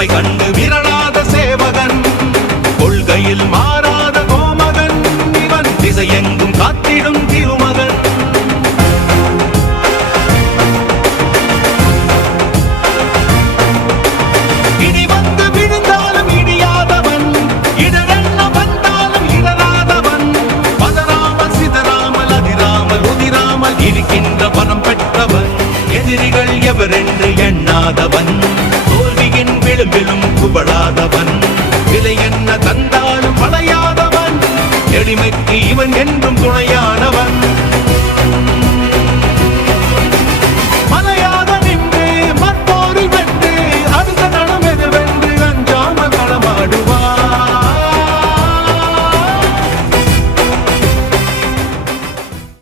சுமை கண்டு விரலாத சேவகன், கொள்கையில் மாறாத கோமகன், இவன் திசையெங்கும் காத்திடும் திருமகன். இடி வந்து விழுந்தாலும் இடியாதவன், இடரென்ன வந்தாலும் இடராதவன், பதறாமல் சிதறாமல் அதிராமல் உதிராமல் இருக்கின்ற பலம் பெற்றவன், எதிரிகள் எவரென்று எண்ணாதவன், தோல்வியின் விளிம்பிலும் குபடாதவன், விலை என்ன தந்தாலும் படையாதவன், எளிமைக்கு இவன் என்றும் துணையா